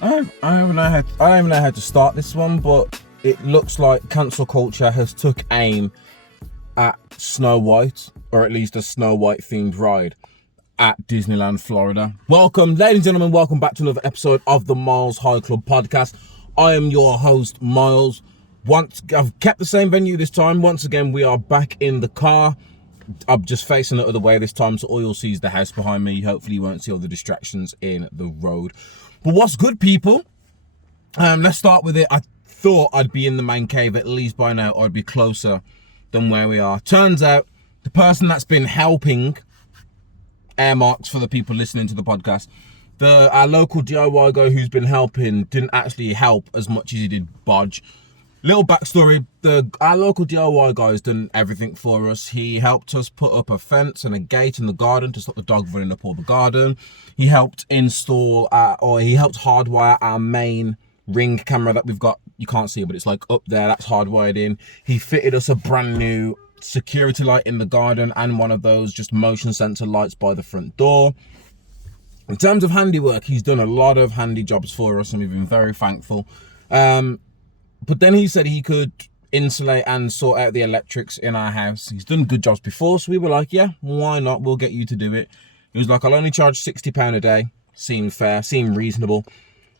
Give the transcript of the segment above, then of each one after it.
I don't even know how to start this one, but it looks like CancelCulture has took aim at Snow White, or at least a Snow White themed ride at Disneyland Florida. Welcome, ladies and gentlemen, welcome back to another episode of the MylesHighClubPodcast. I am your host, Myles. I've kept the same venue this time. Once again, we are back in the car. I'm just facing the other way this time, so all you'll see is the house behind me. Hopefully you won't see all the distractions in the road. But what's good, people? Let's start with it. I thought I'd be in the man cave at least by now. I'd be closer than where we are. Turns out the person that's been helping, air marks for the people listening to the podcast, our local DIY guy who's been helping didn't actually help as much as he did bodge. Little backstory, our local DIY guy has done everything for us. He helped us put up a fence and a gate in the garden to stop the dog running up all the garden. He helped install, he helped hardwire our main Ring camera that we've got. You can't see it, but it's like up there, that's hardwired in. He fitted us a brand new security light in the garden and one of those just motion sensor lights by the front door. In terms of handiwork, he's done a lot of handy jobs for us and we've been very thankful. But then he said he could insulate and sort out the electrics in our house. He's done good jobs before, so we were like, yeah, why not? We'll get you to do it. He was like, I'll only charge £60 a day. Seemed fair, seemed reasonable.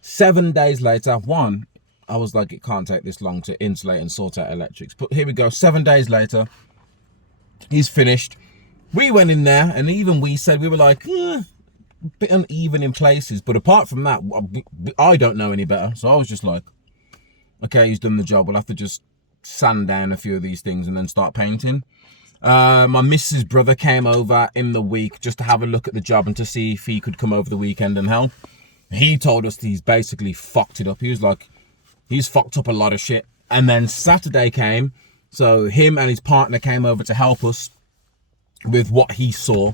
7 days later, I was like, it can't take this long to insulate and sort out electrics. But here we go, 7 days later, he's finished. We went in there, and even we said, we were like, a bit uneven in places. But apart from that, I don't know any better. So I was just like, okay, he's done the job. We'll have to just sand down a few of these things and then start painting. My missus' brother came over in the week just to have a look at the job and to see if he could come over the weekend and help. He told us he's basically fucked it up. He was like, he's fucked up a lot of shit. And then Saturday came, so him and his partner came over to help us with what he saw,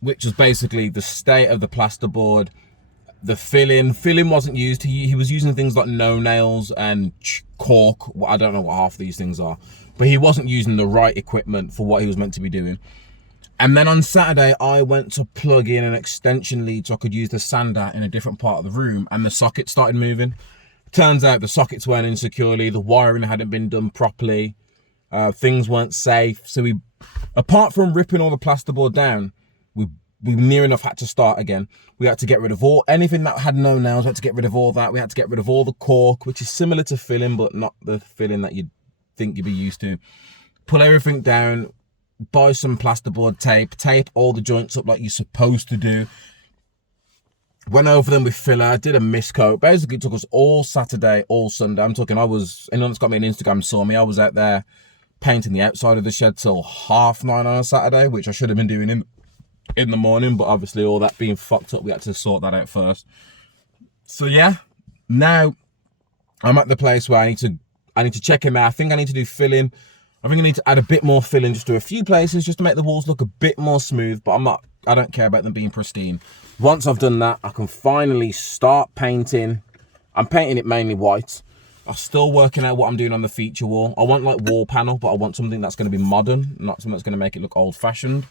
which was basically the state of the plasterboard. The filling wasn't used. He was using things like no nails and cork. I don't know what half these things are, but he wasn't using the right equipment for what he was meant to be doing. And then on Saturday, I went to plug in an extension lead so I could use the sander in a different part of the room, and the socket started moving. Turns out the sockets weren't in securely, the wiring hadn't been done properly, things weren't safe. So we, apart from ripping all the plasterboard down, we near enough had to start again. We had to get rid of anything that had no nails. We had to get rid of all that. We had to get rid of all the cork, which is similar to filling, but not the filling that you'd think you'd be used to. Pull everything down, buy some plasterboard tape all the joints up like you're supposed to do. Went over them with filler, did a mist coat. Basically it took us all Saturday, all Sunday. I'm talking, anyone that's got me on Instagram saw me. I was out there painting the outside of the shed till 9:30 on a Saturday, which I should have been doing in the morning, but obviously all that being fucked up, we had to sort that out first. So yeah, now I'm at the place where I need to check him out. I think I need to do filling. I think I need to add a bit more filling, just to a few places, just to make the walls look a bit more smooth, but I don't care about them being pristine. Once I've done that, I can finally start painting. I'm painting it mainly white. I'm still working out what I'm doing on the feature wall. I want like wall panel, but I want something that's going to be modern, not something that's going to make it look old fashioned.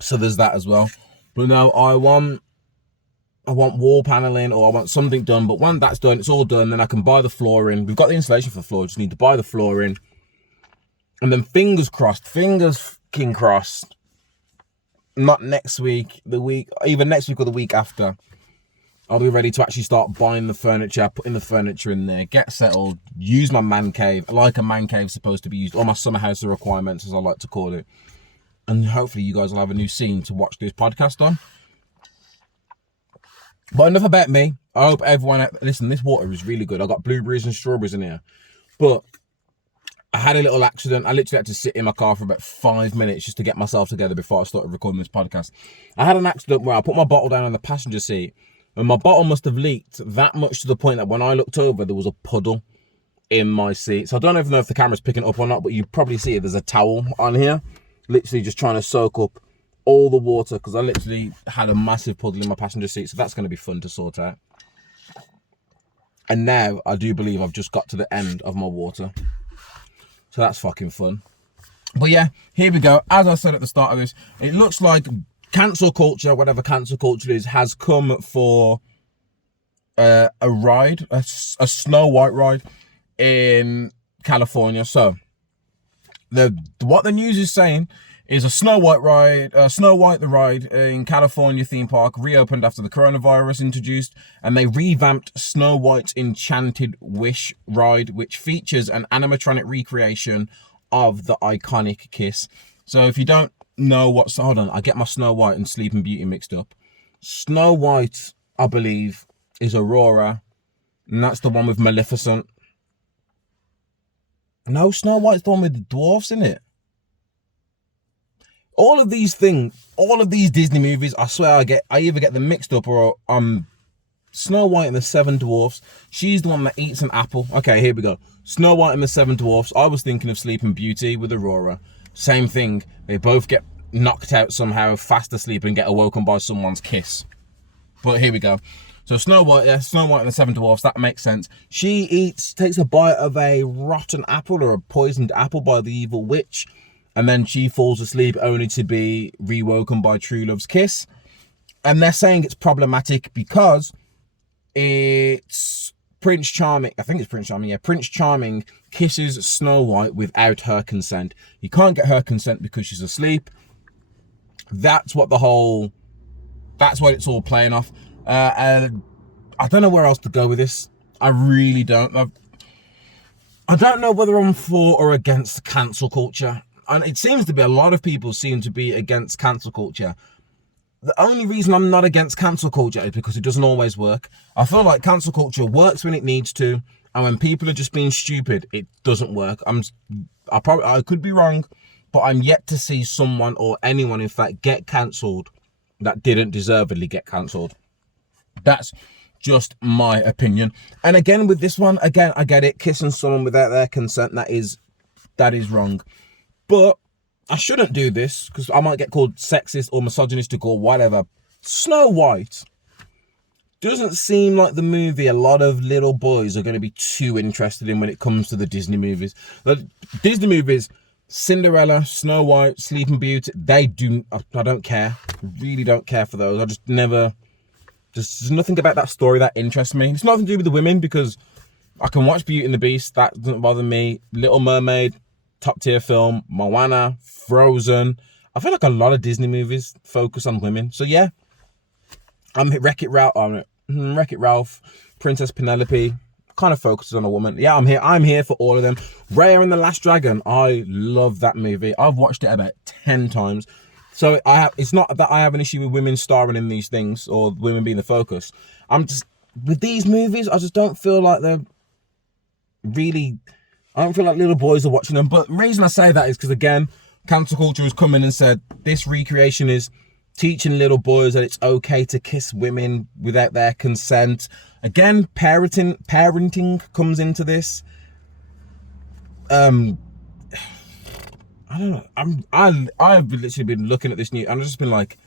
So there's that as well. But no, I want wall paneling, or I want something done. But when that's done, it's all done, then I can buy the flooring. We've got the insulation for the floor, just need to buy the flooring. And then fingers fucking crossed, not next week, either next week or the week after, I'll be ready to actually start buying the furniture, putting the furniture in there, get settled, use my man cave, like a man cave is supposed to be used, or my summer house of requirements, as I like to call it. And hopefully you guys will have a new scene to watch this podcast on. But enough about me. I hope everyone, listen, this water is really good. I got blueberries and strawberries in here. But I had a little accident. I literally had to sit in my car for about 5 minutes just to get myself together before I started recording this podcast. I had an accident where I put my bottle down on the passenger seat, and my bottle must have leaked that much to the point that when I looked over, there was a puddle in my seat. So I don't even know if the camera's picking it up or not, but you probably see it. There's a towel on here, literally just trying to soak up all the water, because I literally had a massive puddle in my passenger seat. So that's going to be fun to sort out. And now I do believe I've just got to the end of my water. So that's fucking fun. But yeah, here we go. As I said at the start of this, it looks like CancelCulture, whatever CancelCulture is, has come for a ride, a Snow White ride in California. So what the news is saying is a Snow White ride, Snow White the ride in California theme park reopened after the coronavirus introduced, and they revamped Snow White's Enchanted Wish ride, which features an animatronic recreation of the iconic kiss. So if you don't know what's, hold on, I get my Snow White and Sleeping Beauty mixed up. Snow White, I believe, is Aurora, and that's the one with Maleficent. No, Snow White's the one with the dwarfs in it. All of these things, all of these Disney movies, I swear I either get them mixed up or Snow White and the Seven Dwarfs. She's the one that eats an apple. Okay, here we go. Snow White and the Seven Dwarfs. I was thinking of Sleeping Beauty with Aurora. Same thing. They both get knocked out somehow, fast asleep, and get awoken by someone's kiss. But here we go. So Snow White, yeah, Snow White and the Seven Dwarfs, that makes sense. She takes a bite of a rotten apple or a poisoned apple by the evil witch, and then she falls asleep only to be rewoken by true love's kiss. And they're saying it's problematic because it's Prince Charming, I think it's Prince Charming, yeah. Prince Charming kisses Snow White without her consent. He can't get her consent because she's asleep. That's what it's all playing off. And I don't know where else to go with this. I really don't. I don't know whether I'm for or against cancel culture. And it seems to be a lot of people seem to be against cancel culture. The only reason I'm not against cancel culture is because it doesn't always work. I feel like cancel culture works when it needs to, and when people are just being stupid, it doesn't work. I could be wrong, but I'm yet to see someone or anyone, in fact, get cancelled that didn't deservedly get cancelled. That's just my opinion. And again, with this one, again, I get it. Kissing someone without their consent, that is wrong. But I shouldn't do this because I might get called sexist or misogynistic or whatever. Snow White doesn't seem like the movie a lot of little boys are going to be too interested in when it comes to the Disney movies. The Disney movies, Cinderella, Snow White, Sleeping Beauty, I don't care. Really don't care for those. I just never, there's nothing about that story that interests me. It's nothing to do with the women because I can watch Beauty and the Beast. That doesn't bother me. Little Mermaid, top tier film. Moana, Frozen. I feel like a lot of Disney movies focus on women. So yeah, I'm Wreck-It Ralph, Princess Penelope, kind of focuses on a woman. Yeah, I'm here for all of them. Raya and the Last Dragon, I love that movie. I've watched it about 10 times. So it's not that I have an issue with women starring in these things or women being the focus. With these movies, I just don't feel like they're really, I don't feel like little boys are watching them. But the reason I say that is because, again, cancel culture has come in and said this recreation is teaching little boys that it's okay to kiss women without their consent. Again, parenting comes into this. I don't know. I've literally been looking at this new, and I've just been like,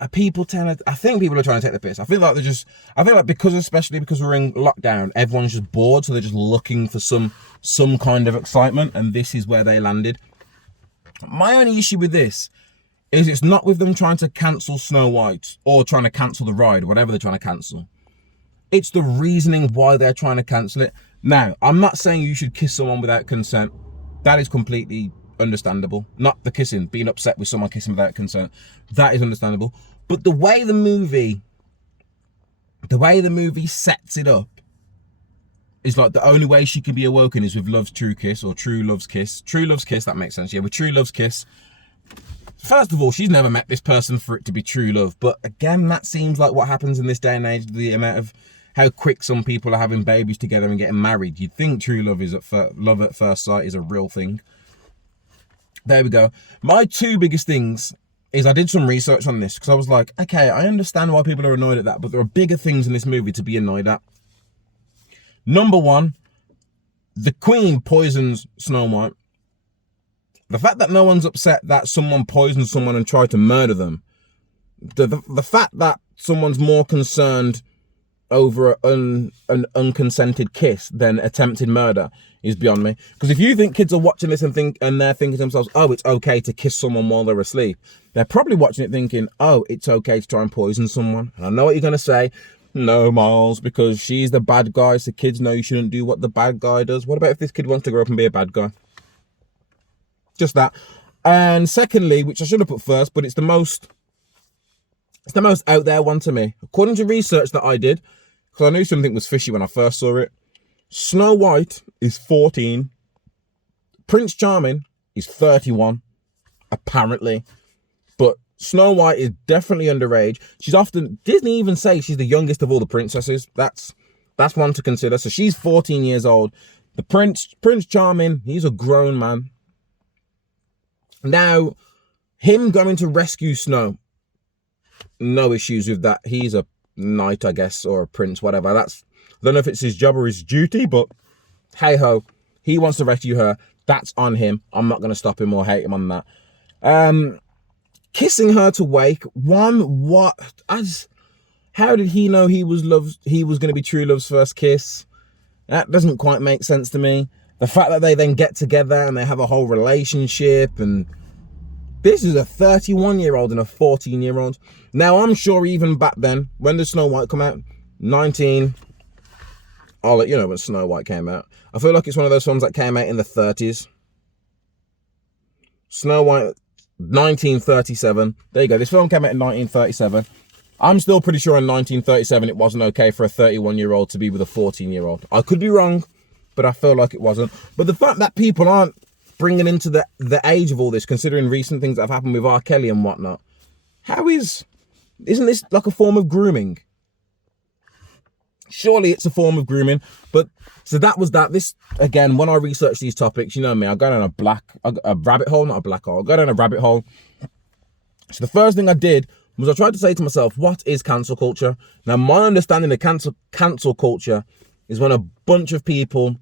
I think people are trying to take the piss. I feel like especially because we're in lockdown, everyone's just bored, so they're just looking for some kind of excitement, and this is where they landed. My only issue with this is it's not with them trying to cancel Snow White or trying to cancel the ride, whatever they're trying to cancel. It's the reasoning why they're trying to cancel it. Now, I'm not saying you should kiss someone without consent. That is completely understandable. Not the kissing, being upset with someone kissing without consent. That is understandable. But the way the movie sets it up is like the only way she can be awoken is with love's true kiss or true love's kiss. True love's kiss, that makes sense. Yeah, with true love's kiss. First of all, she's never met this person for it to be true love. But again, that seems like what happens in this day and age, the amount of how quick some people are having babies together and getting married. You'd think true love is love at first sight is a real thing. There we go. My two biggest things is I did some research on this because I was like, okay, I understand why people are annoyed at that, but there are bigger things in this movie to be annoyed at. Number one, the Queen poisons Snow White. The fact that no one's upset that someone poisoned someone and tried to murder them, the fact that someone's more concerned over an unconsented kiss than attempted murder is beyond me. Because if you think kids are watching this and they're thinking to themselves, oh, it's okay to kiss someone while they're asleep, they're probably watching it thinking, oh, it's okay to try and poison someone. And I know what you're going to say. No, Myles, because she's the bad guy, so kids know you shouldn't do what the bad guy does. What about if this kid wants to grow up and be a bad guy? Just that. And secondly, which I should have put first, but it's the most out there one to me. According to research that I did, because I knew something was fishy when I first saw it, Snow White is 14. Prince Charming is 31, apparently. But Snow White is definitely underage. She's often, Disney even say she's the youngest of all the princesses. That's one to consider. So she's 14 years old. The Prince Charming, he's a grown man. Now, him going to rescue Snow, no issues with that. He's a knight, I guess, or a prince, whatever. I don't know if it's his job or his duty, but hey ho, he wants to rescue her. That's on him. I'm not going to stop him or hate him on that. Kissing her to wake. How did he know he was going to be true love's first kiss? That doesn't quite make sense to me. The fact that they then get together and they have a whole relationship, and this is a 31-year-old and a 14-year-old. Now, I'm sure even back then, when did Snow White come out? I'll let you know when Snow White came out. I feel like it's one of those films that came out in the 30s. Snow White, 1937. There you go. This film came out in 1937. I'm still pretty sure in 1937 it wasn't okay for a 31-year-old to be with a 14-year-old. I could be wrong, but I feel like it wasn't. But the fact that people aren't bringing into the age of all this, considering recent things that have happened with R. Kelly and whatnot, isn't this like a form of grooming? Surely it's a form of grooming. But so that was that. This, again, when I research these topics, you know me, I go down a rabbit hole, not a black hole. I go down a rabbit hole. So the first thing I did was I tried to say to myself, what is cancel culture? Now, my understanding of cancel culture is when a bunch of people,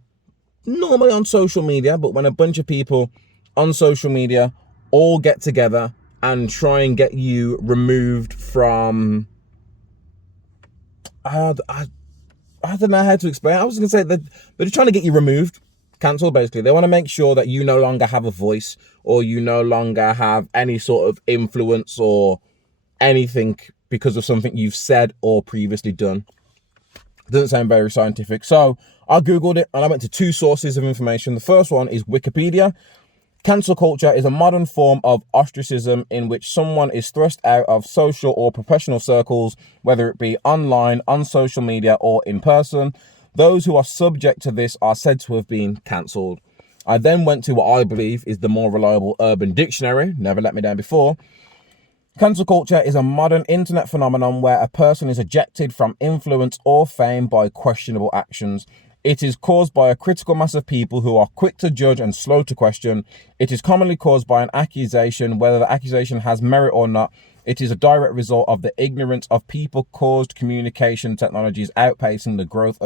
normally on social media, but when a bunch of people on social media all get together and try and get you removed from, I don't know how to explain it. I was going to say that they're trying to get you removed, cancelled basically. They want to make sure that you no longer have a voice, or you no longer have any sort of influence or anything because of something you've said or previously done. Doesn't sound very scientific. So I Googled it and I went to two sources of information. The first one is Wikipedia. Cancel culture is a modern form of ostracism in which someone is thrust out of social or professional circles, whether it be online, on social media, or in person. Those who are subject to this are said to have been cancelled. I then went to what I believe is the more reliable Urban Dictionary. Never let me down before. Cancel culture is a modern internet phenomenon where a person is ejected from influence or fame by questionable actions. It is caused by a critical mass of people who are quick to judge and slow to question. It is commonly caused by an accusation, whether the accusation has merit or not. It is a direct result of the ignorance of people-caused communication technologies outpacing the growth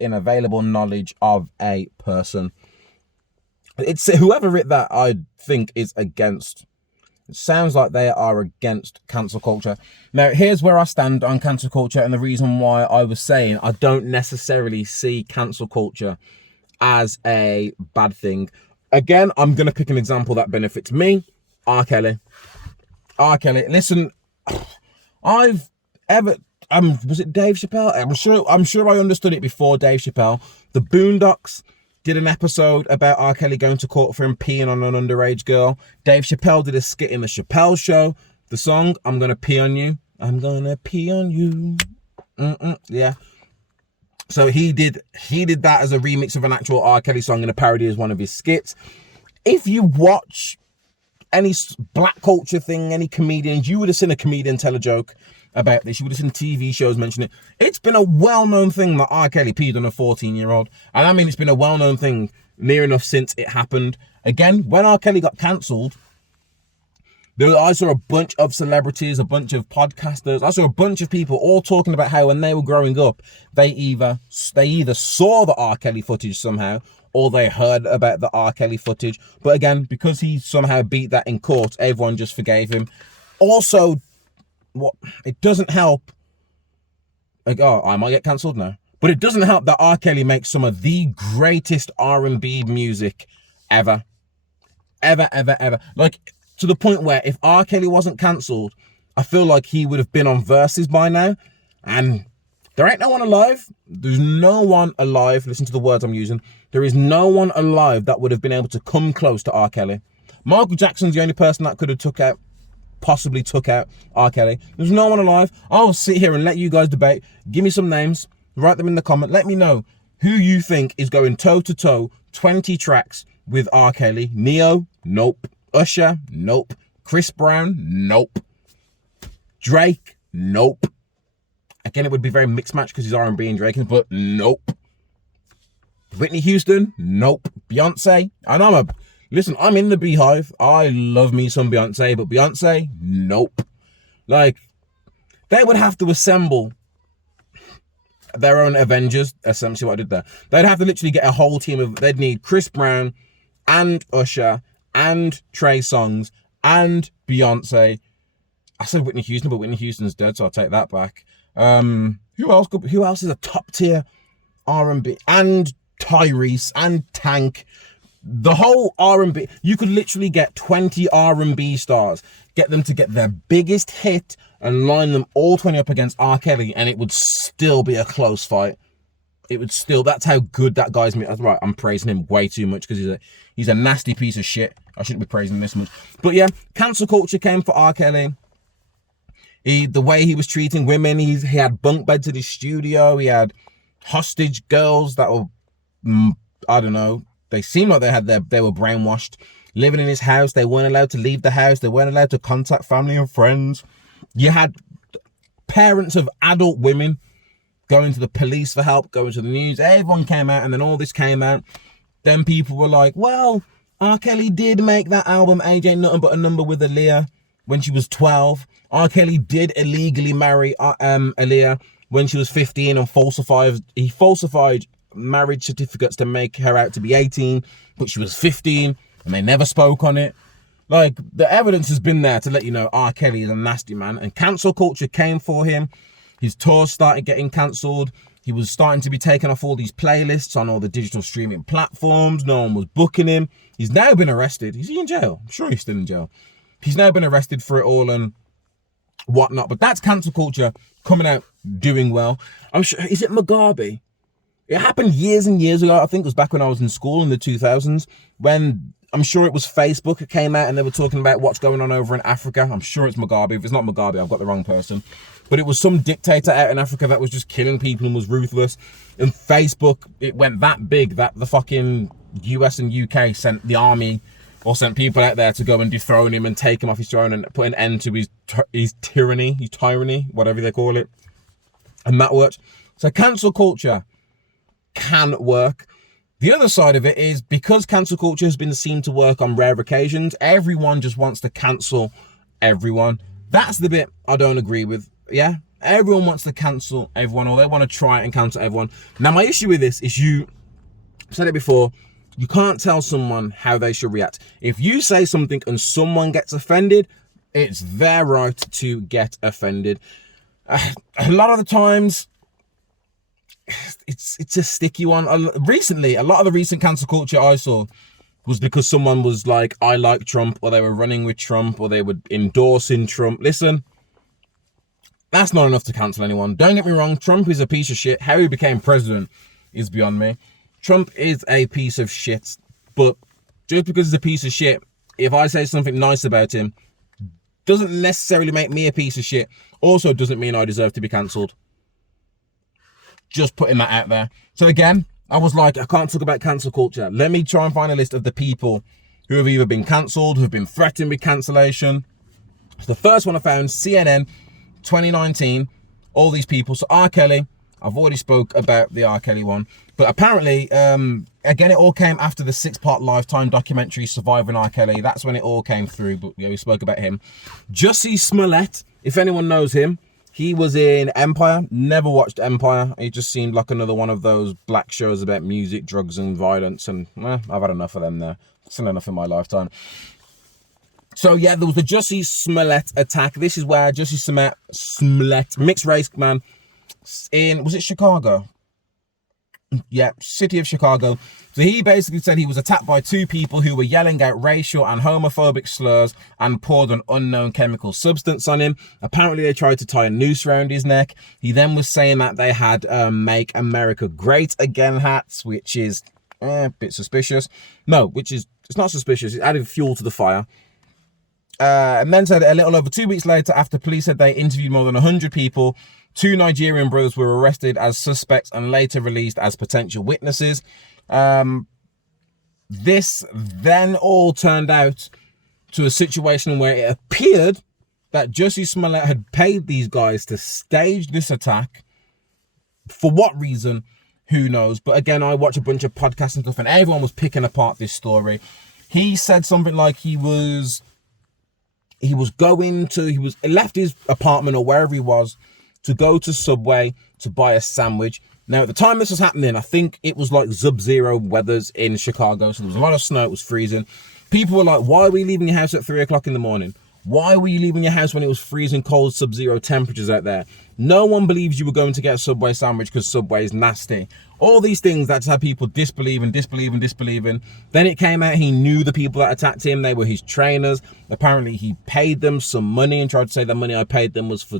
in available knowledge of a person. It's whoever wrote that, I think, is against. It sounds like they are against cancel culture. Now, here's where I stand on cancel culture, and the reason why I was saying I don't necessarily see cancel culture as a bad thing. Again, I'm going to pick an example that benefits me. R. Kelly. Listen, was it Dave Chappelle? I'm sure I understood it before Dave Chappelle. The Boondocks did an episode about R. Kelly going to court for him peeing on an underage girl. Dave Chappelle did a skit in the Chappelle Show. The song, I'm Gonna Pee on You. I'm gonna pee on you. Yeah. So he did that as a remix of an actual R. Kelly song and a parody as one of his skits. If you watch any black culture thing, any comedians, you would have seen a comedian tell a joke about this. You would have seen TV shows mention it. It's been a well-known thing that R. Kelly peed on a 14-year-old. And I mean, it's been a well-known thing near enough since it happened. Again, when R. Kelly got cancelled, I saw a bunch of celebrities, a bunch of podcasters. I saw a bunch of people all talking about how when they were growing up, they either saw the R. Kelly footage somehow, or they heard about the R. Kelly footage. But again, because he somehow beat that in court, everyone just forgave him. Also, it doesn't help. Like, oh, I might get cancelled now. But it doesn't help that R. Kelly makes some of the greatest R&B music ever. Ever. Like, to the point where if R. Kelly wasn't cancelled, I feel like he would have been on Versus by now. And there ain't no one alive. There's no one alive. Listen to the words I'm using. There is no one alive that would have been able to come close to R. Kelly. Michael Jackson's the only person that could have possibly took out R. Kelly. There's no one alive. I'll sit here and let you guys debate. Give me some names. Write them in the comment. Let me know who you think is going toe to toe 20 tracks with R. Kelly. Neo? Nope. Usher? Nope. Chris Brown? Nope. Drake? Nope. Again, it would be very mixed match because he's R&B and Drake, but nope. Whitney Houston? Nope. Beyonce? And listen, I'm in the Beehive. I love me some Beyonce, but Beyonce? Nope. Like, they would have to assemble their own Avengers, essentially what I did there. They'd have to literally get a whole team of, they'd need Chris Brown and Usher and Trey Songz and Beyonce. I said Whitney Houston, but Whitney Houston's dead, so I'll take that back. Who else is a top tier R&B? And Tyrese and Tank. The whole R&B, you could literally get 20 R&B stars, get them to get their biggest hit and line them all 20 up against R. Kelly, and it would still be a close fight. It would still, that's how good that guy's. That's right, I'm praising him way too much because he's a nasty piece of shit. I shouldn't be praising him this much. But yeah, cancel culture came for R. Kelly. The way he was treating women, he had bunk beds at his studio. He had hostage girls that were, I don't know, they seemed like they were brainwashed, living in his house. They weren't allowed to leave the house. They weren't allowed to contact family and friends. You had parents of adult women going to the police for help, going to the news. Everyone came out, and then all this came out. Then people were like, well, R. Kelly did make that album, Age Ain't Nothing But a Number with Aaliyah, when she was 12. R. Kelly did illegally marry Aaliyah when she was 15 and he falsified marriage certificates to make her out to be 18, but she was 15 and they never spoke on it. Like, the evidence has been there to let you know R. Kelly is a nasty man, and cancel culture came for him. His tours started getting cancelled. He was starting to be taken off all these playlists on all the digital streaming platforms. No one was booking him. He's now been arrested. Is he in jail? I'm sure he's still in jail. He's now been arrested for it all and whatnot. But that's cancel culture coming out doing well. I'm sure, is it Mugabe? It happened years and years ago. I think it was back when I was in school in the 2000s, when I'm sure it was Facebook that came out and they were talking about what's going on over in Africa. I'm sure it's Mugabe. If it's not Mugabe, I've got the wrong person. But it was some dictator out in Africa that was just killing people and was ruthless. And Facebook, it went that big that the fucking US and UK sent the army or sent people out there to go and dethrone him and take him off his throne and put an end to his tyranny, whatever they call it. And that worked. So cancel culture can work. The other side of it is, because cancel culture has been seen to work on rare occasions, everyone just wants to cancel everyone. That's the bit I don't agree with. Yeah, everyone wants to cancel everyone, or they want to try and cancel everyone. Now, my issue with this is, I've said it before, you can't tell someone how they should react. If you say something and someone gets offended, it's their right to get offended. A lot of the times, it's a sticky one. Recently, a lot of the recent cancel culture I saw was because someone was like, I like Trump, or they were running with Trump, or they were endorsing Trump. Listen, that's not enough to cancel anyone. Don't get me wrong, Trump is a piece of shit. How he became president is beyond me. Trump is a piece of shit, but just because he's a piece of shit, if I say something nice about him, doesn't necessarily make me a piece of shit. Also doesn't mean I deserve to be cancelled. Just putting that out there. So again, I was like, I can't talk about cancel culture. Let me try and find a list of the people who have either been cancelled, who've been threatened with cancellation. So the first one I found, CNN, 2019, all these people. So R. Kelly, I've already spoke about the R. Kelly one. But apparently, again, it all came after the 6-part Lifetime documentary, Surviving R. Kelly. That's when it all came through, but yeah, we spoke about him. Jussie Smollett, if anyone knows him, he was in Empire. Never watched Empire. He just seemed like another one of those black shows about music, drugs, and violence. And I've had enough of them there. Seen enough in my lifetime. So yeah, there was the Jussie Smollett attack. This is where Jussie Smollett, mixed race man, was it Chicago? Yeah, city of Chicago. So he basically said he was attacked by two people who were yelling out racial and homophobic slurs and poured an unknown chemical substance on him. Apparently they tried to tie a noose around his neck. He then was saying that they had Make America Great Again hats, which is a bit suspicious. No, it's not suspicious. It added fuel to the fire. And then said a little over 2 weeks later, after police said they interviewed more than 100 people, 2 Nigerian brothers were arrested as suspects and later released as potential witnesses. This then all turned out to a situation where it appeared that Jussie Smollett had paid these guys to stage this attack. For what reason? Who knows? But again, I watch a bunch of podcasts and stuff, and everyone was picking apart this story. He said something like he left his apartment or wherever he was to go to Subway to buy a sandwich. Now, at the time this was happening, I think it was like sub-zero weathers in Chicago. So there was a lot of snow. It was freezing. People were like, why were you leaving your house at 3 o'clock in the morning? Why were you leaving your house when it was freezing cold sub-zero temperatures out there? No one believes you were going to get a Subway sandwich because Subway is nasty. All these things that had people disbelieving. Then it came out he knew the people that attacked him. They were his trainers. Apparently he paid them some money and tried to say the money I paid them was for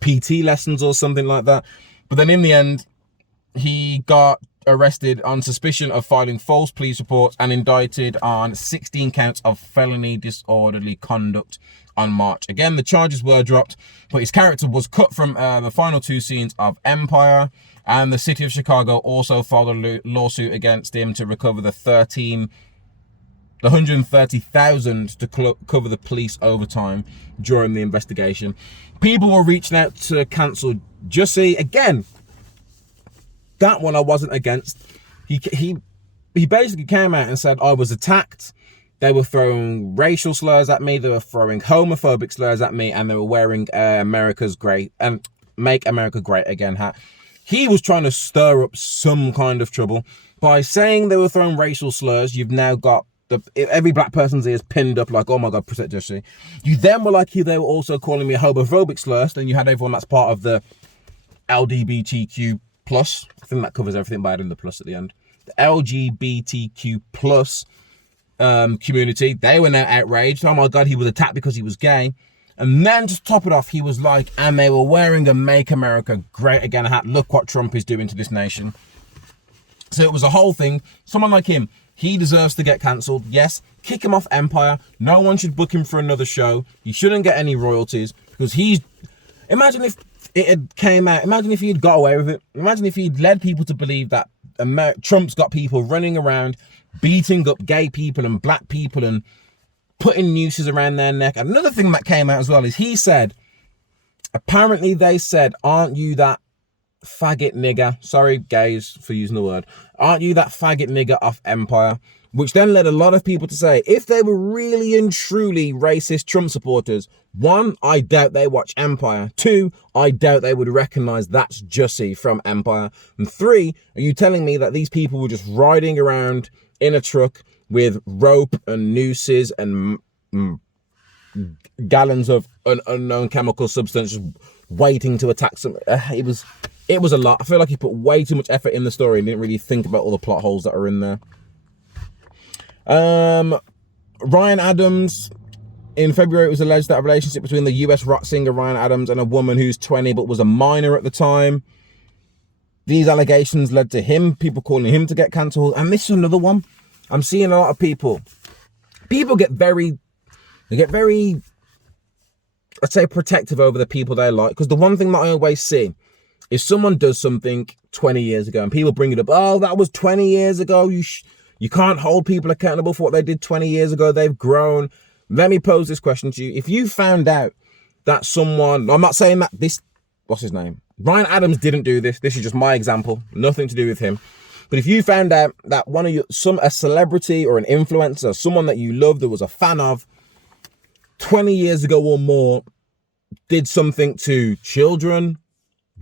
PT lessons or something like that. But then in the end, he got arrested on suspicion of filing false police reports and indicted on 16 counts of felony disorderly conduct on March. Again, the charges were dropped, but his character was cut from the final 2 scenes of Empire, and the city of Chicago also filed a lawsuit against him to recover the $130,000 to cover the police overtime during the investigation. People were reaching out to cancel Jussie. Again, that one I wasn't against. He basically came out and said I was attacked. They were throwing racial slurs at me. They were throwing homophobic slurs at me, and they were wearing America's Great and Make America Great Again hat. He was trying to stir up some kind of trouble by saying they were throwing racial slurs. You've now got every black person's ears pinned up like, oh my God, protect Jussie. You then were like, they were also calling me a homophobic slurs. Then you had everyone that's part of the LGBTQ plus. I think that covers everything by adding the plus at the end. The LGBTQ plus community. They were now outraged. Oh my God, he was attacked because he was gay. And then to top it off, he was like, and they were wearing a Make America Great Again hat. Look what Trump is doing to this nation. So it was a whole thing. Someone like him, he deserves to get cancelled. Yes, kick him off Empire. No one should book him for another show. He shouldn't get any royalties because imagine if it had came out. Imagine if he'd got away with it. Imagine if he'd led people to believe that Trump's got people running around, beating up gay people and black people and putting nooses around their neck. And another thing that came out as well is he said, apparently they said, aren't you that faggot nigger? Sorry, gays, for using the word. Aren't you that faggot nigger off Empire? Which then led a lot of people to say, if they were really and truly racist Trump supporters, 1, I doubt they watch Empire. 2, I doubt they would recognize that's Jussie from Empire. And 3, are you telling me that these people were just riding around in a truck with rope and nooses and gallons of an unknown chemical substance waiting to attack some? It was a lot. I feel like he put way too much effort in the story and didn't really think about all the plot holes that are in there. Ryan Adams, in February, it was alleged that a relationship between the US rock singer Ryan Adams and a woman who's 20 but was a minor at the time. These allegations led to people calling him to get cancelled. And this is another one. I'm seeing a lot of people get very, let's say, protective over the people they like. Because the one thing that I always see is someone does something 20 years ago and people bring it up. Oh, that was 20 years ago. You can't hold people accountable for what they did 20 years ago. They've grown. Let me pose this question to you. If you found out that someone, I'm not saying that what's his name? Ryan Adams didn't do this. This is just my example. Nothing to do with him. But if you found out that a celebrity or an influencer, someone that you loved, that was a fan of, 20 years ago or more, did something to children,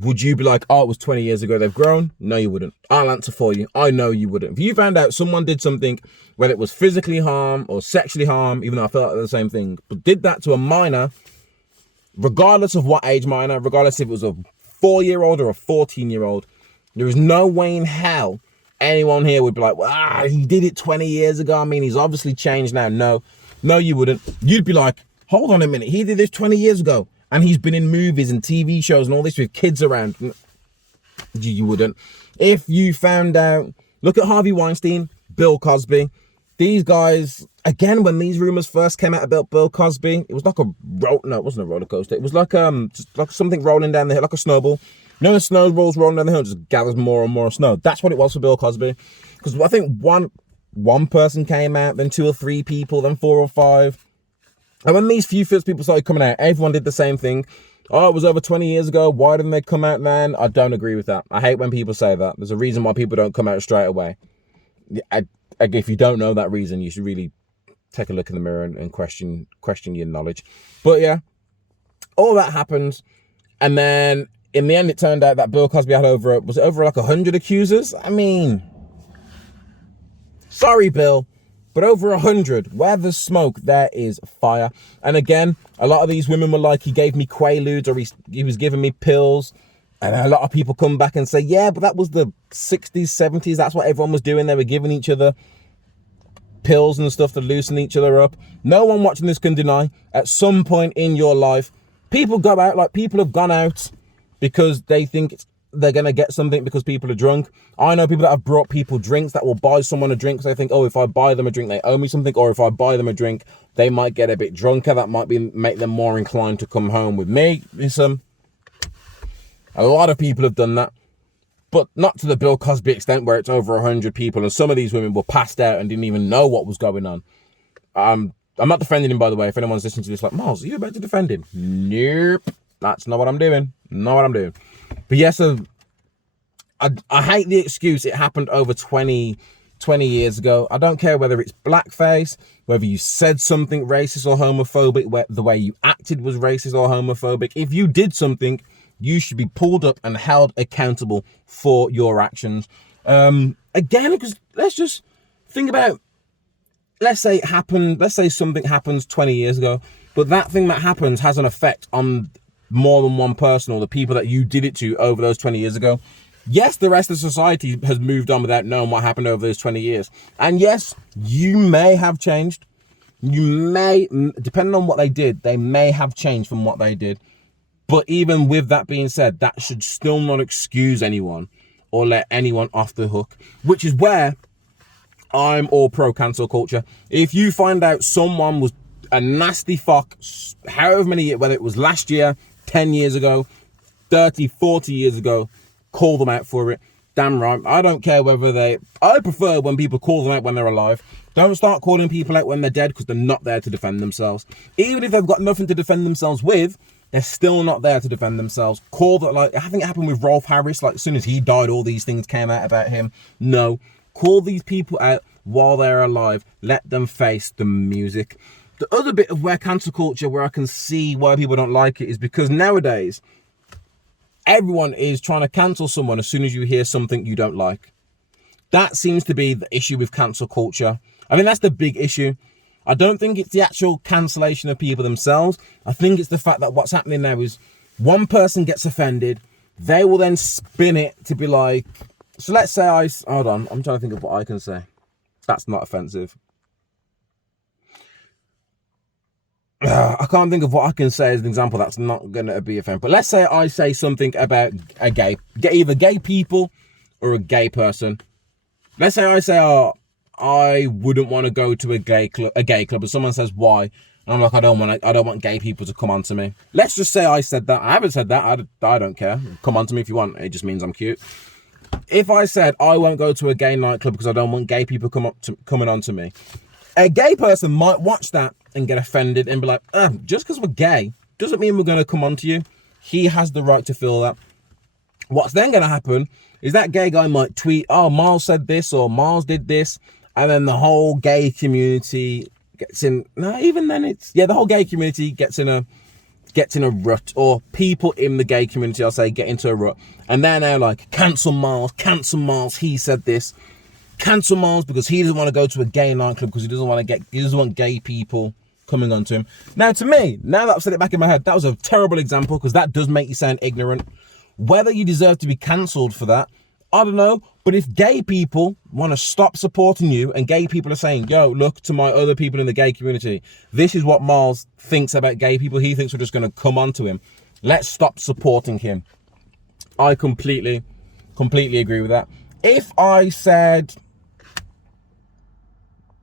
would you be like, oh, it was 20 years ago, they've grown? No, you wouldn't. I'll answer for you. I know you wouldn't. If you found out someone did something, whether it was physically harm or sexually harm, even though I felt like the same thing, but did that to a minor, regardless of what age minor, regardless if it was a 4-year-old or a 14-year-old, There is no way in hell anyone here would be like, well, he did it 20 years ago. I mean, he's obviously changed now. No, you wouldn't. You'd be like, hold on a minute. He did this 20 years ago. And he's been in movies and TV shows and all this with kids around. You wouldn't. If you found out, look at Harvey Weinstein, Bill Cosby. These guys, again, when these rumors first came out about Bill Cosby, it was like it wasn't a roller coaster. It was like just like something rolling down the hill, like a snowball. You know, the snowball's rolling down the hill, and just gathers more and more snow. That's what it was for Bill Cosby. Because I think one person came out, then 2 or 3 people, then 4 or 5. And when these few first people started coming out, everyone did the same thing. Oh, it was over 20 years ago. Why didn't they come out, man? I don't agree with that. I hate when people say that. There's a reason why people don't come out straight away. If you don't know that reason, you should really take a look in the mirror and question your knowledge. But yeah, all that happened. And then in the end, it turned out that Bill Cosby had over like 100 accusers? I mean, sorry, Bill. But over 100, where there's smoke, there is fire. And again, a lot of these women were like, he gave me Quaaludes, or he was giving me pills. And a lot of people come back and say, yeah, but that was the 60s, 70s. That's what everyone was doing. They were giving each other pills and stuff to loosen each other up. No one watching this can deny, at some point in your life, people go out, like people have gone out because they think they're going to get something because people are drunk. I know people that have brought people drinks, that will buy someone a drink because they think, oh, if I buy them a drink, they owe me something. Or if I buy them a drink, they might get a bit drunker. That might make them more inclined to come home with me. A lot of people have done that, but not to the Bill Cosby extent where it's over 100 people. And some of these women were passed out and didn't even know what was going on. I'm not defending him, by the way. If anyone's listening to this, like, Myles, are you about to defend him? Nope. That's not what I'm doing. Not what I'm doing. But yes, I hate the excuse it happened over 20 years ago. I don't care whether it's blackface, whether you said something racist or homophobic, where the way you acted was racist or homophobic. If you did something, you should be pulled up and held accountable for your actions. Again, because let's just think about, let's say something happens 20 years ago, but that thing that happens has an effect on more than one person or the people that you did it to over those 20 years ago. Yes, the rest of society has moved on without knowing what happened over those 20 years. And yes, you may have changed. You may, depending on what they did, they may have changed from what they did. But even with that being said, that should still not excuse anyone or let anyone off the hook, which is where I'm all pro cancel culture. If you find out someone was a nasty fuck, however many, whether it was last year, 10 years ago, 30, 40 years ago, call them out for it. Damn right. I don't care whether I prefer when people call them out when they're alive. Don't start calling people out when they're dead, because they're not there to defend themselves. Even if they've got nothing to defend themselves with, they're still not there to defend themselves. Call that, like, I think it happened with Rolf Harris. Like, as soon as he died, all these things came out about him. No. Call these people out while they're alive. Let them face the music. The other bit of where cancel culture, where I can see why people don't like it, is because nowadays, everyone is trying to cancel someone as soon as you hear something you don't like. That seems to be the issue with cancel culture. I mean, that's the big issue. I don't think it's the actual cancellation of people themselves. I think it's the fact that what's happening now is one person gets offended. They will then spin it to be like, so let's say hold on, I'm trying to think of what I can say. That's not offensive. I can't think of what I can say as an example that's not going to be offensive. But let's say I say something about either gay people or a gay person. Let's say I say, oh, I wouldn't want to go to a gay club, and someone says why, and I'm like, I don't want gay people to come on to me. Let's just say I said that. I haven't said that. I don't care. Come on to me if you want. It just means I'm cute. If I said I won't go to a gay nightclub because I don't want gay people coming on to me, a gay person might watch that and get offended and be like, just because we're gay doesn't mean we're going to come on to you. He has the right to feel that. What's then going to happen is that gay guy might tweet, oh, Myles said this or Myles did this. And then the whole gay community gets in. No, even then the whole gay community gets in a rut, or people in the gay community, I'll say, get into a rut. And they're now like, cancel Myles, he said this. Cancel Myles because he doesn't want to go to a gay nightclub because he doesn't want gay people coming on to him. Now, to me, now that I've said it back in my head, that was a terrible example because that does make you sound ignorant. Whether you deserve to be cancelled for that, I don't know. But if gay people want to stop supporting you and gay people are saying, yo, look to my other people in the gay community, this is what Myles thinks about gay people. He thinks we're just going to come onto him. Let's stop supporting him. I completely agree with that. If I said,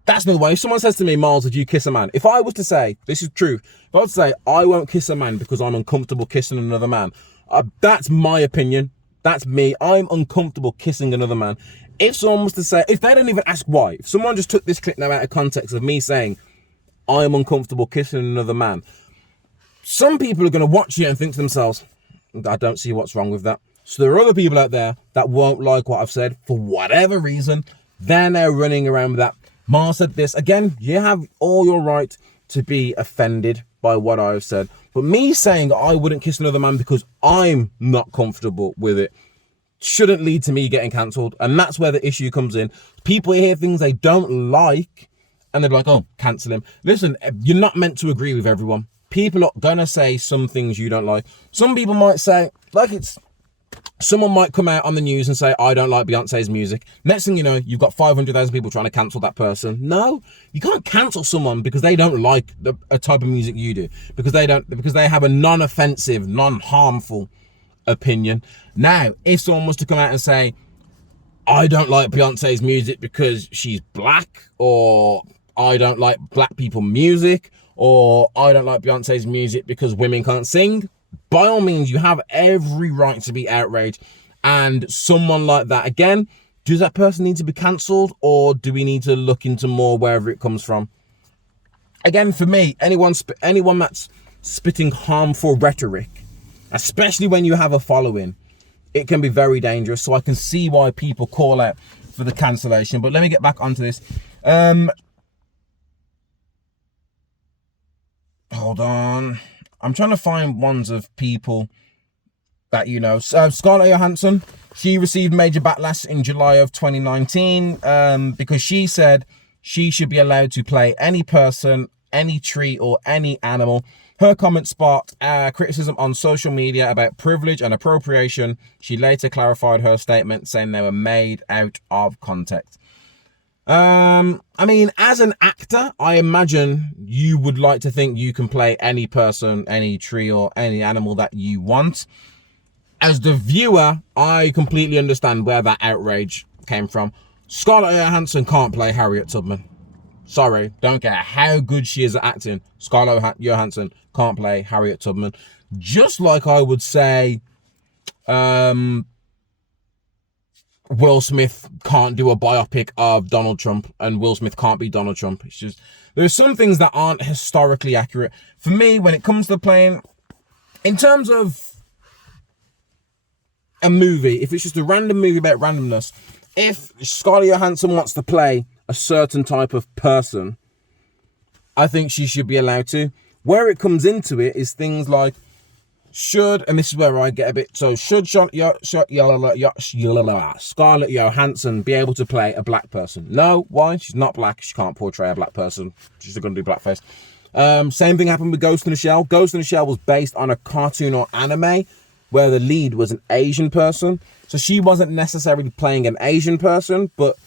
that's another way. If someone says to me, Myles, would you kiss a man? If I was to say, this is true. If I was to say, I won't kiss a man because I'm uncomfortable kissing another man. That's my opinion. That's me. I'm uncomfortable kissing another man. If someone was to say, if they don't even ask why, if someone just took this clip now out of context of me saying, I'm uncomfortable kissing another man, some people are going to watch it and think to themselves, I don't see what's wrong with that. So there are other people out there that won't like what I've said for whatever reason. They're now running around with that. Myles said this. Again, you have all your right to be offended by what I've said. But me saying I wouldn't kiss another man because I'm not comfortable with it shouldn't lead to me getting cancelled. And that's where the issue comes in. People hear things they don't like and they're like, oh, cancel him. Listen, you're not meant to agree with everyone. People are going to say some things you don't like. Some people might say, someone might come out on the news and say, I don't like Beyonce's music. Next thing you know, you've got 500,000 people trying to cancel that person. No, you can't cancel someone because they don't like a type of music you do. Because they have a non-offensive, non-harmful opinion. Now, if someone was to come out and say, I don't like Beyonce's music because she's black, or I don't like black people music, or I don't like Beyonce's music because women can't sing, by all means, you have every right to be outraged. And someone like that, again, does that person need to be cancelled, or do we need to look into more wherever it comes from? Again, for me, anyone that's spitting harmful rhetoric, especially when you have a following, it can be very dangerous. So I can see why people call out for the cancellation. But let me get back onto this. Hold on. I'm trying to find ones of people that you know. Scarlett Johansson, she received major backlash in July of 2019 because she said she should be allowed to play any person, any tree, or any animal. Her comment sparked criticism on social media about privilege and appropriation. She later clarified her statement, saying they were made out of context. I mean, as an actor, I imagine you would like to think you can play any person, any tree, or any animal that you want. As the viewer, I completely understand where that outrage came from. Scarlett Johansson can't play Harriet Tubman. Sorry, don't care how good she is at acting. Scarlett Johansson can't play Harriet Tubman. Just like I would say, Will Smith can't do a biopic of Donald Trump, and Will Smith can't be Donald Trump. It's just, there's some things that aren't historically accurate. For me, when it comes to playing, in terms of a movie, if it's just a random movie about randomness, if Scarlett Johansson wants to play a certain type of person, I think she should be allowed to. Where it comes into it is things like, should, and this is where I get a bit, so should Scarlett Johansson be able to play a black person? No. Why? She's not black. She can't portray a black person. She's going to do blackface. Same thing happened with Ghost in the Shell. Ghost in the Shell was based on a cartoon or anime where the lead was an Asian person. So she wasn't necessarily playing an Asian person, but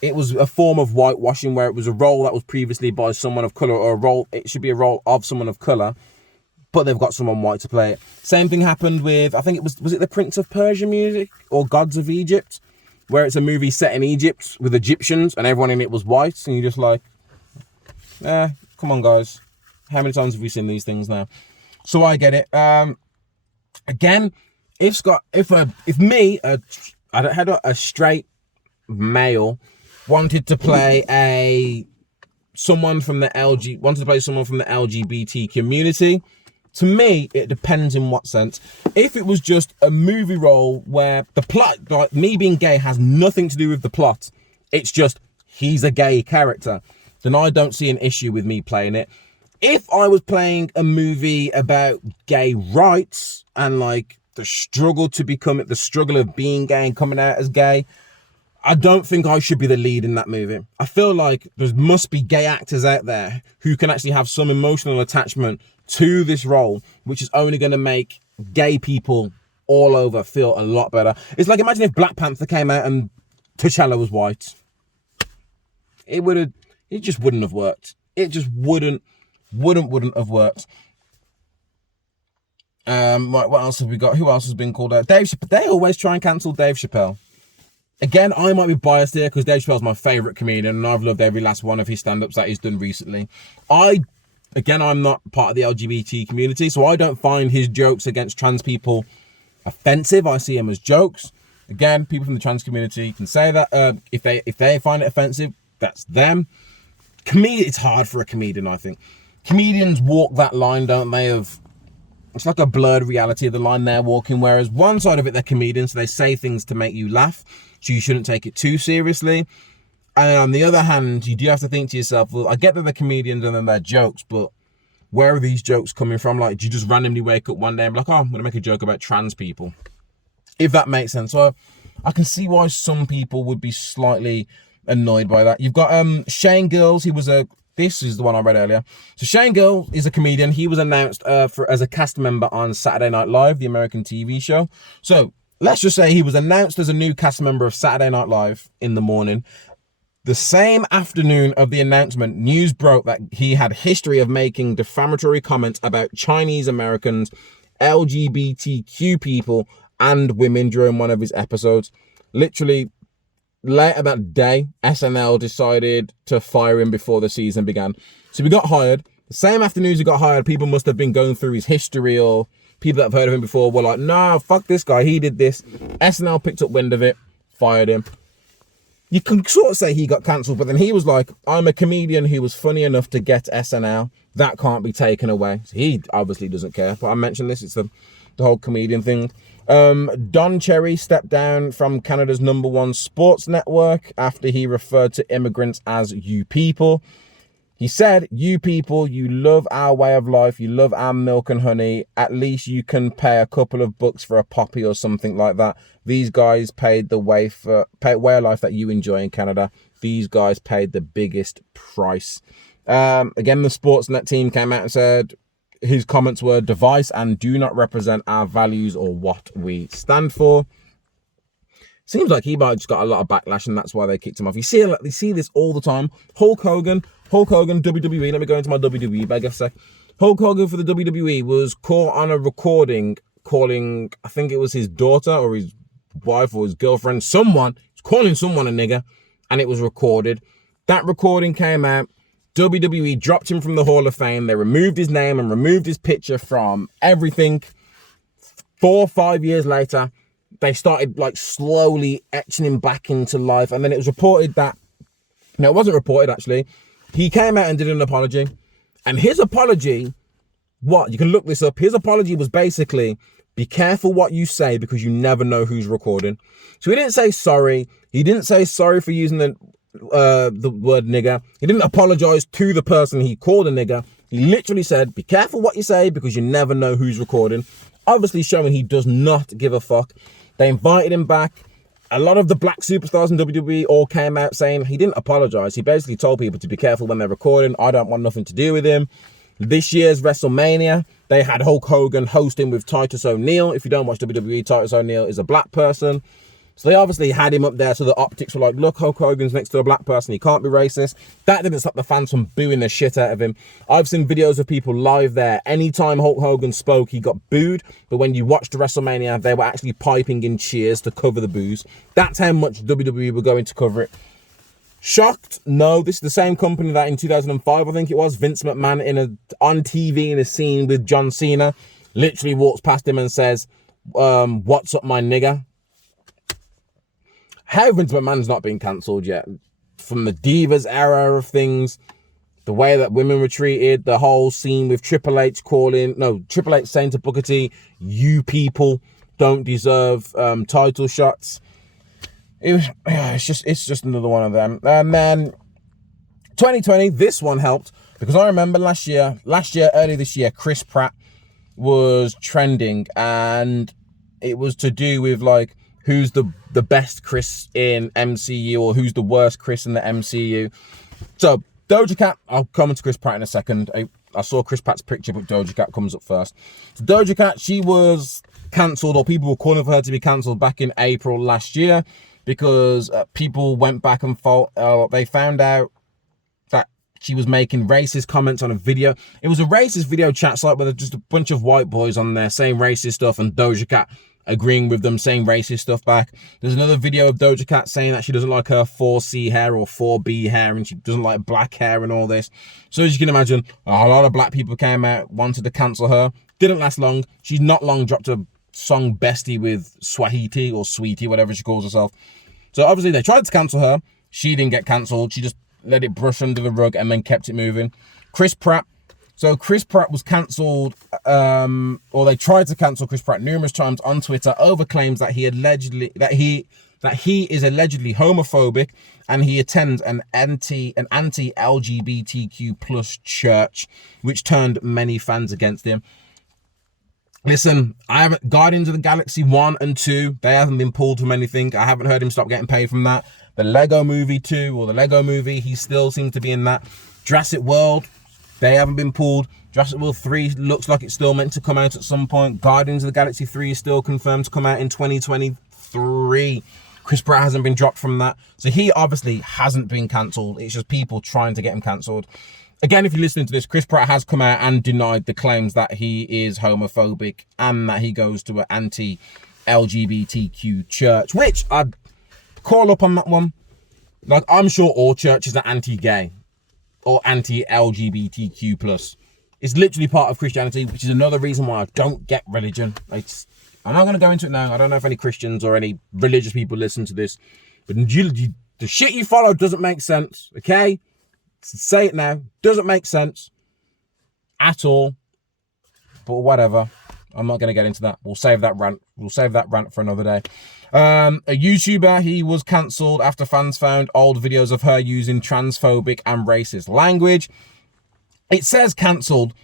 it was a form of whitewashing where it was a role that was previously by someone of color, or a role, it should be a role of someone of color, but they've got someone white to play it. Same thing happened with, I think it was it the Prince of Persia music or Gods of Egypt, where it's a movie set in Egypt with Egyptians and everyone in it was white, and you're just like, come on guys, how many times have we seen these things now? So I get it. Again, if a straight male wanted to play someone from the LGBT community, to me, it depends in what sense. If it was just a movie role where the plot, like me being gay, has nothing to do with the plot, it's just he's a gay character, then I don't see an issue with me playing it. If I was playing a movie about gay rights and like the struggle of being gay and coming out as gay, I don't think I should be the lead in that movie. I feel like there must be gay actors out there who can actually have some emotional attachment to this role, which is only going to make gay people all over feel a lot better. It's like, imagine if Black Panther came out and T'Challa was white. It just wouldn't have worked. It just wouldn't have worked. Right, what else have we got? Who else has been called out? Dave Chappelle. They always try and cancel Dave Chappelle. Again, I might be biased here because Dave Chappelle's my favourite comedian and I've loved every last one of his stand-ups that he's done recently. I'm not part of the LGBT community, so I don't find his jokes against trans people offensive. I see him as jokes. Again, people from the trans community can say that. If they find it offensive, that's them. It's hard for a comedian, I think. Comedians walk that line, don't they, it's like a blurred reality of the line they're walking, whereas one side of it, they're comedians, so they say things to make you laugh, so you shouldn't take it too seriously. And on the other hand, you do have to think to yourself, well, I get that they're comedians and then they're jokes, but where are these jokes coming from? Like, do you just randomly wake up one day and be like, oh, I'm going to make a joke about trans people? If that makes sense. So I can see why some people would be slightly annoyed by that. You've got Shane Gills. This is the one I read earlier. So Shane Gill is a comedian. He was announced as a cast member on Saturday Night Live, the American TV show. So let's just say he was announced as a new cast member of Saturday Night Live in the morning. The same afternoon of the announcement, news broke that he had history of making defamatory comments about Chinese Americans, LGBTQ people, and women during one of his episodes. Literally, later that day, SNL decided to fire him before the season began. So he got hired. The same afternoon he got hired, people must have been going through his history, or people that have heard of him before were like, nah, fuck this guy, he did this. SNL picked up wind of it, fired him. You can sort of say he got cancelled, but then he was like, I'm a comedian who was funny enough to get SNL. That can't be taken away. So he obviously doesn't care. But I mentioned this, it's the whole comedian thing. Don Cherry stepped down from Canada's #1 sports network after he referred to immigrants as you people. He said, you people, you love our way of life, you love our milk and honey, at least you can pay a couple of bucks for a poppy or something like that. These guys paid the way of life that you enjoy in Canada. These guys paid the biggest price. Again, the Sportsnet team came out and said, his comments were device and do not represent our values or what we stand for. Seems like he might have just got a lot of backlash and that's why they kicked him off. You see this all the time. Hulk Hogan, WWE. Let me go into my WWE bag a sec. Hulk Hogan for the WWE was caught on a recording calling, I think it was his daughter or his wife or his girlfriend, someone, he's calling someone a nigger, and it was recorded. That recording came out. WWE dropped him from the Hall of Fame. They removed his name and removed his picture from everything. 4 or 5 years later, they started like slowly etching him back into life. And then it was reported that, no, it wasn't reported actually. He came out and did an apology. And his apology, you can look this up. His apology was basically, be careful what you say because you never know who's recording. So he didn't say sorry. He didn't say sorry for using the word nigger. He didn't apologize to the person he called a nigger. He literally said, be careful what you say because you never know who's recording. Obviously showing he does not give a fuck. They invited him back. A lot of the black superstars in WWE all came out saying he didn't apologize. He basically told people to be careful when they're recording. I don't want nothing to do with him. This year's WrestleMania, they had Hulk Hogan hosting with Titus O'Neil. If you don't watch WWE, Titus O'Neil is a black person. So they obviously had him up there, so the optics were like, look, Hulk Hogan's next to a black person, he can't be racist. That didn't stop the fans from booing the shit out of him. I've seen videos of people live there. Anytime Hulk Hogan spoke, he got booed. But when you watched WrestleMania, they were actually piping in cheers to cover the boos. That's how much WWE were going to cover it. Shocked? No, this is the same company that in 2005, I think it was, Vince McMahon on TV in a scene with John Cena, literally walks past him and says, what's up, my nigger? How Vince McMahon's not been cancelled yet. From the Divas era of things, the way that women were treated, the whole scene with Triple H saying to Booker T, you people don't deserve title shots. It's just another one of them. And then 2020, this one helped because I remember early this year, Chris Pratt was trending and it was to do with like, who's the best Chris in MCU or who's the worst Chris in the MCU. So Doja Cat, I'll come into Chris Pratt in a second. I saw Chris Pratt's picture, but Doja Cat comes up first. So Doja Cat, she was cancelled, or people were calling for her to be cancelled back in April last year, because people went back and they found out that she was making racist comments on a video. It was a racist video chat site where there's just a bunch of white boys on there saying racist stuff, and Doja Cat agreeing with them, saying racist stuff back. There's another video of Doja Cat saying that she doesn't like her 4C hair or 4B hair, and she doesn't like black hair and all this. So as you can imagine, a lot of black people came out, wanted to cancel her. Didn't last long. She's not long dropped a song Bestie with Swahiti or Sweetie, whatever she calls herself. So obviously they tried to cancel her. She didn't get cancelled. She just let it brush under the rug and then kept it moving. Chris Pratt. So Chris Pratt was cancelled, or they tried to cancel Chris Pratt numerous times on Twitter over claims that he is allegedly homophobic, and he attends an anti-LGBTQ plus church, which turned many fans against him. Listen, I haven't Guardians of the Galaxy 1 and 2. They haven't been pulled from anything. I haven't heard him stop getting paid from that. The Lego Movie 2 or the Lego Movie, he still seems to be in that. Jurassic World, they haven't been pulled. Jurassic World 3 looks like it's still meant to come out at some point. Guardians of the Galaxy 3 is still confirmed to come out in 2023. Chris Pratt hasn't been dropped from that. So he obviously hasn't been cancelled. It's just people trying to get him cancelled. Again, if you're listening to this, Chris Pratt has come out and denied the claims that he is homophobic and that he goes to an anti-LGBTQ church, which I'd call up on that one. Like, I'm sure all churches are anti-gay or anti-LGBTQ plus. It's literally part of Christianity, which is another reason why I don't get religion. I'm not going to go into it now. I don't know if any Christians or any religious people listen to this, but the shit you follow doesn't make sense, okay? Say it now. Doesn't make sense at all. But whatever. I'm not going to get into that. We'll save that rant. We'll save that rant for another day. A YouTuber, he was cancelled after fans found old videos of her using transphobic and racist language. It says cancelled,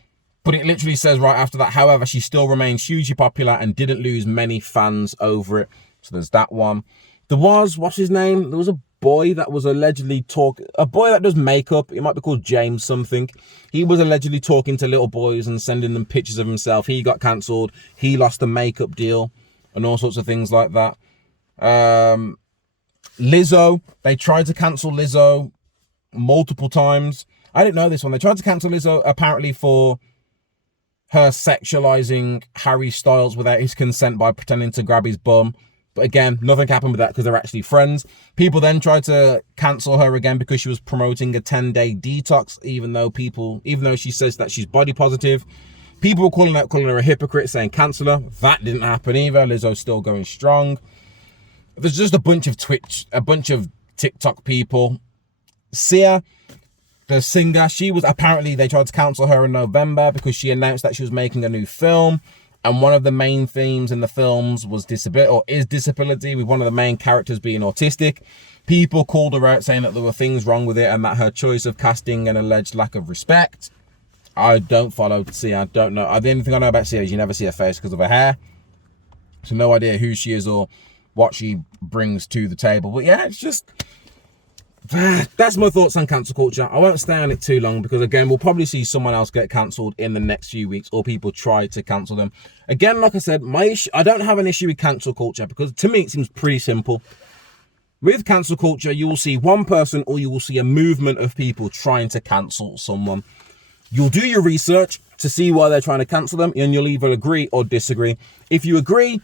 but it literally says right after that, however, she still remains hugely popular and didn't lose many fans over it. So there's that one. There was, what's his name? There was a boy that was allegedly a boy that does makeup. It might be called James something. He was allegedly talking to little boys and sending them pictures of himself. He got cancelled. He lost a makeup deal and all sorts of things like that. Lizzo, they tried to cancel Lizzo multiple times. I didn't know this one. They tried to cancel Lizzo apparently for her sexualizing Harry Styles without his consent by pretending to grab his bum. But again, nothing happened with that because they're actually friends. People then tried to cancel her again because she was promoting a 10-day detox, even though she says that she's body positive. People were calling her a hypocrite, saying cancel her. That didn't happen either. Lizzo's still going strong. There's just a bunch of TikTok people. Sia, the singer, they tried to cancel her in November because she announced that she was making a new film. And one of the main themes in the films was disability, with one of the main characters being autistic. People called her out saying that there were things wrong with it and that her choice of casting an alleged lack of respect. I don't follow Sia. I don't know. The only thing I know about Sia is you never see her face because of her hair. So no idea who she is or what she brings to the table. But yeah, it's just... that's my thoughts on cancel culture. I won't stay on it too long because, again, we'll probably see someone else get cancelled in the next few weeks, or people try to cancel them. Again, like I said, I don't have an issue with cancel culture because to me it seems pretty simple. With cancel culture, you will see one person or you will see a movement of people trying to cancel someone. You'll do your research to see why they're trying to cancel them, and you'll either agree or disagree. If you agree,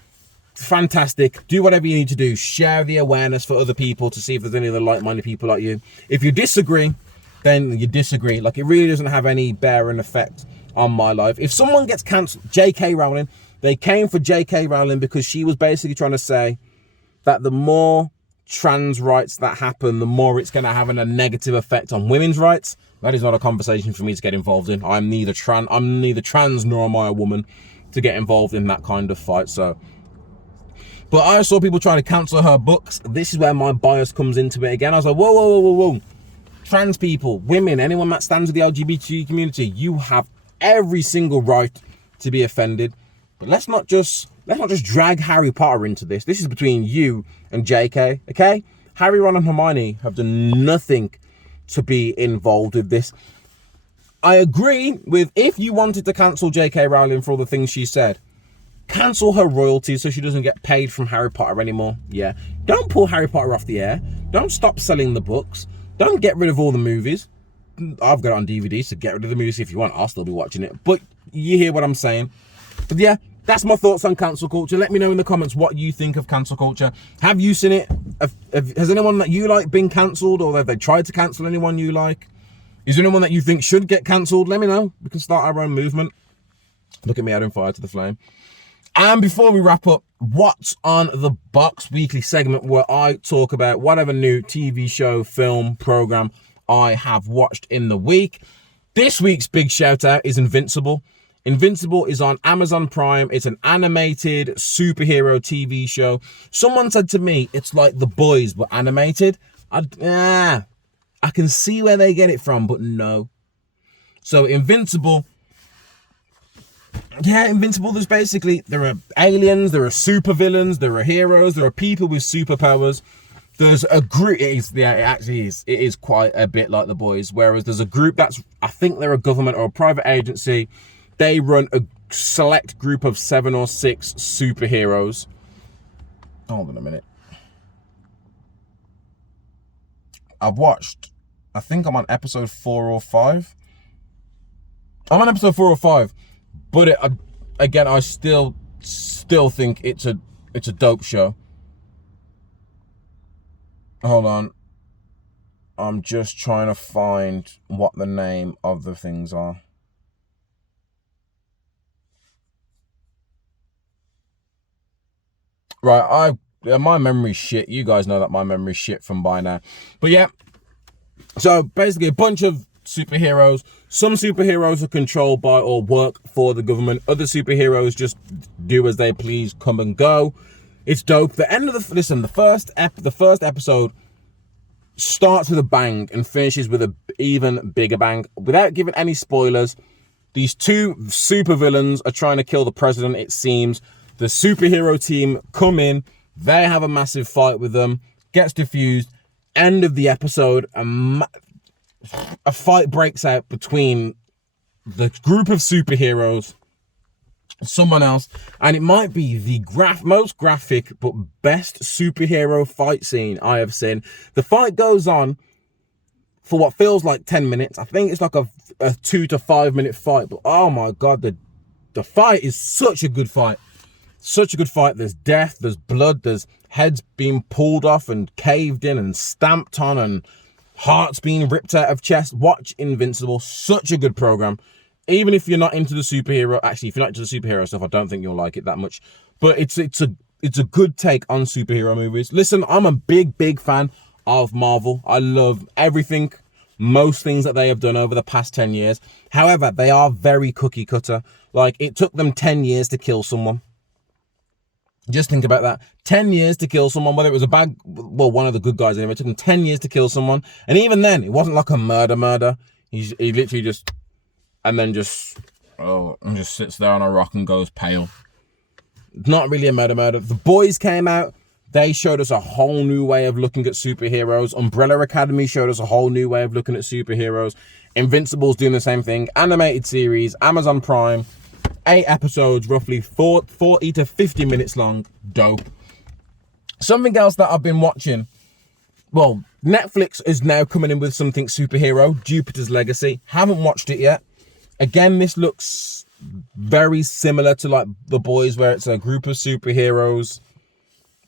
fantastic. Do whatever you need to do. Share the awareness for other people to see if there's any other like-minded people like you. If you disagree, then you disagree. Like, it really doesn't have any bearing effect on my life. If someone gets cancelled, J.K. Rowling, they came for J.K. Rowling because she was basically trying to say that the more trans rights that happen, the more it's going to have a negative effect on women's rights. That is not a conversation for me to get involved in. I'm neither trans nor am I a woman to get involved in that kind of fight. So, but I saw people trying to cancel her books. This is where my bias comes into it again. I was like, whoa. Trans people, women, anyone that stands with the LGBT community, you have every single right to be offended. But let's not just drag Harry Potter into this. This is between you and JK, okay? Harry, Ron, and Hermione have done nothing to be involved with this. I agree with, if you wanted to cancel JK Rowling for all the things she said, Cancel her royalties so she doesn't get paid from Harry Potter anymore. Yeah. Don't pull Harry Potter off the air. Don't stop selling the books. Don't get rid of all the movies. I've got it on DVD, so get rid of the movies if you want. I'll still be watching it. But you hear what I'm saying. But yeah, that's my thoughts on cancel culture. Let me know in the comments what you think of cancel culture. Have you seen it? Has anyone that you like been cancelled, or have they tried to cancel anyone you like? Is there anyone that you think should get cancelled? Let me know. We can start our own movement. Look at me adding fire to the flame. And before we wrap up, what's on the box weekly segment where I talk about whatever new TV show, film, program I have watched in the week. This week's big shout out is Invincible. Invincible is on Amazon Prime. It's an animated superhero TV show. Someone said to me, it's like The Boys, but animated. I can see where they get it from, but no. So Invincible, there's basically, there are aliens, there are supervillains, there are heroes, there are people with superpowers. There's a group, it is quite a bit like The Boys, whereas there's a group I think they're a government or a private agency. They run a select group of 7 or 6 superheroes. Hold on a minute. I think I'm on episode 4 or 5. I'm on episode 4 or 5. But again, I still think it's a dope show. Hold on. I'm just trying to find what the name of the things are. Right, my memory's shit. You guys know that my memory's shit from by now. But yeah, so basically a bunch of superheroes. Some superheroes are controlled by or work for the government. Other superheroes just do as they please, come and go. It's dope. The first episode starts with a bang and finishes with an even bigger bang. Without giving any spoilers, these 2 supervillains are trying to kill the president, it seems. The superhero team come in, they have a massive fight with them, gets diffused. End of the episode, a fight breaks out between the group of superheroes, someone else, and it might be the most graphic but best superhero fight scene I have seen. The fight goes on for what feels like 10 minutes. I think it's like a 2 to 5 minute fight, but oh my god, the fight is such a good fight. Such a good fight. There's death, there's blood, there's heads being pulled off and caved in and stamped on and hearts being ripped out of chest. Watch Invincible. Such a good program. Even if you're not into the superhero, actually, if you're not into the superhero stuff, I don't think you'll like it that much. But it's a good take on superhero movies. Listen, I'm a big fan of Marvel. I love everything, most things that they have done over the past 10 years. However, they are very cookie cutter. Like, it took them 10 years to kill someone. Just think about that. 10 years to kill someone, whether it was one of the good guys anyway. It took him 10 years to kill someone. And even then, it wasn't like a murder. He literally just sits there on a rock and goes pale. Not really a murder. The Boys came out. They showed us a whole new way of looking at superheroes. Umbrella Academy showed us a whole new way of looking at superheroes. Invincible's doing the same thing. Animated series, Amazon Prime. 8 episodes, roughly 40 to 50 minutes long. Dope. Something else that I've been watching. Well, Netflix is now coming in with something superhero, Jupiter's Legacy. Haven't watched it yet. Again, this looks very similar to like The Boys, where it's a group of superheroes.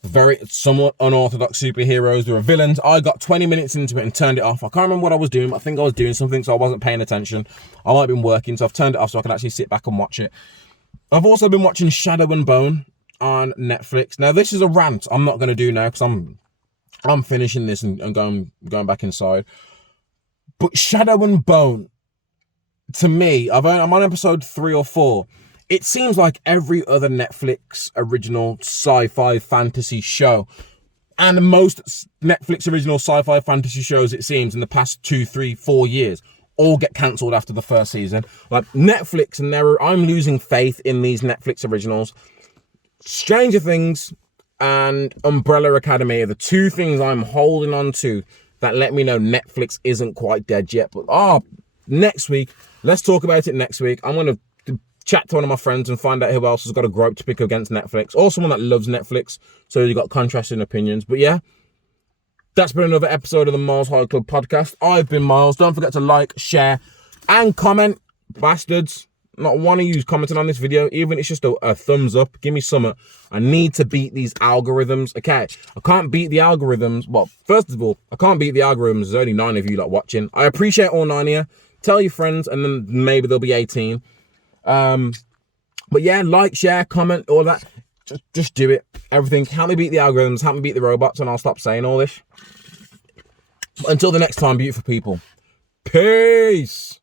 Very somewhat unorthodox superheroes. There are villains. I got 20 minutes into it and turned it off. I can't remember what I was doing. I think I was doing something, so I wasn't paying attention. I might have been working, so I've turned it off so I can actually sit back and watch it. I've also been watching Shadow and Bone on Netflix. Now, this is a rant I'm not going to do now because I'm finishing this and going back inside. But Shadow and Bone, to me, I'm on episode 3 or 4. It seems like every other Netflix original sci-fi fantasy show, and most Netflix original sci-fi fantasy shows, it seems, in the past 2, 3, 4 years, all get cancelled after the first season. Like Netflix, I'm losing faith in these Netflix originals. Stranger Things and Umbrella Academy are the 2 things I'm holding on to that let me know Netflix isn't quite dead yet. But next week, let's talk about it next week. I'm going to chat to one of my friends and find out who else has got a gripe to pick against Netflix, or someone that loves Netflix, so you got contrasting opinions. But yeah, that's been another episode of the Myles High Club podcast. I've been Myles. Don't forget to like, share, and comment. Bastards. Not one of you commenting on this video, even if it's just a thumbs up. Give me some. I need to beat these algorithms. Okay, I can't beat the algorithms. Well, first of all, I can't beat the algorithms. There's only 9 of you like watching. I appreciate all 9 of you. Tell your friends, and then maybe there'll be 18. But yeah, like, share, comment, all that. Just do it. Everything. Help me beat the algorithms. Help me beat the robots, and I'll stop saying all this. But until the next time, beautiful people. Peace.